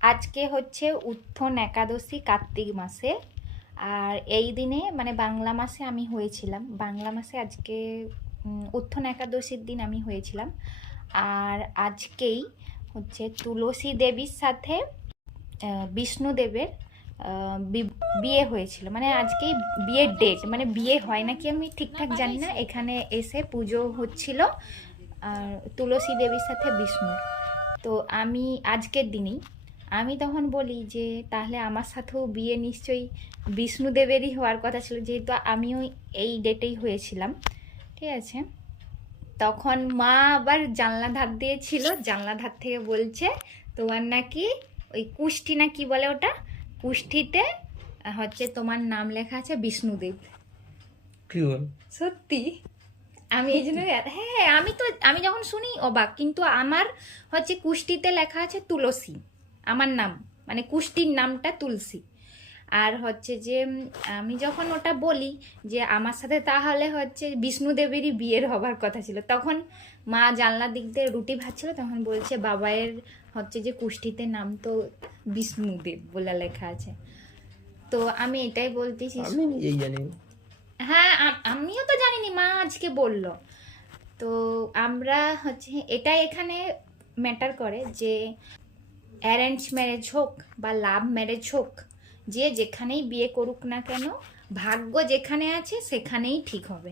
আজকে হচ্ছে উত্থন একাদশী কার্তিক মাসে। আর এই দিনে মানে বাংলা মাসে আমি হয়েছিলাম, বাংলা মাসে আজকে উত্থন একাদশীর দিন আমি হয়েছিলাম। আর আজকেই হচ্ছে তুলসী দেবীর সাথে বিষ্ণুদেবের বিয়ে হয়েছিল, মানে আজকেই বিয়ের ডেট, মানে বিয়ে হয় নাকি আমি ঠিকঠাক জানি না। এখানে এসে পুজো হচ্ছিল আর তুলসী দেবীর সাথে বিষ্ণুর। তো আমি আজকের দিনেই আমি তখন বলি যে তাহলে আমার সাথেও বিয়ে নিশ্চয়ই বিষ্ণুদেবেরই হওয়ার কথা ছিল, যেহেতু আমিও এই ডেটেই হয়েছিলাম। ঠিক আছে, তখন মা আবার জানলা ধার দিয়েছিল, জানলা ধার থেকে বলছে তোমার নাকি ওই কুষ্টি না কি বলে ওটা, কুষ্ঠিতে হচ্ছে তোমার নাম লেখা আছে বিষ্ণুদেব। কি বল? সত্যি? আমি এই জন্য হ্যাঁ, আমি যখন শুনি অবাক, কিন্তু আমার হচ্ছে কুষ্টিতে লেখা আছে তুলসী, আমার নাম মানে কুষ্টির নামটা তুলসী। আর হচ্ছে যে আমি যখন ওটা বলি যে আমার সাথে তাহলে হচ্ছে বিষ্ণুদেবেরই বিয়ের হবার কথা ছিল, তখন মা জানলার দিক দিয়ে রুটি ভাজছিল, তখন বলছে বাবায়ের হচ্ছে যে কুষ্টিতে নাম তো বিষ্ণুদেব বলে লেখা আছে। তো আমি এটাই বলতেছি। আমি নিজেই জানি। হ্যাঁ, আমিও তো জানিনি, মা আজকে বলল। তো আমরা হচ্ছে এটাই এখানে ম্যাটার করে যে অ্যারেঞ্জ ম্যারেজ হোক বা লাভ ম্যারেজ হোক, যে যেখানেই বিয়ে করুক না কেন, ভাগ্য যেখানে আছে সেখানেই ঠিক হবে।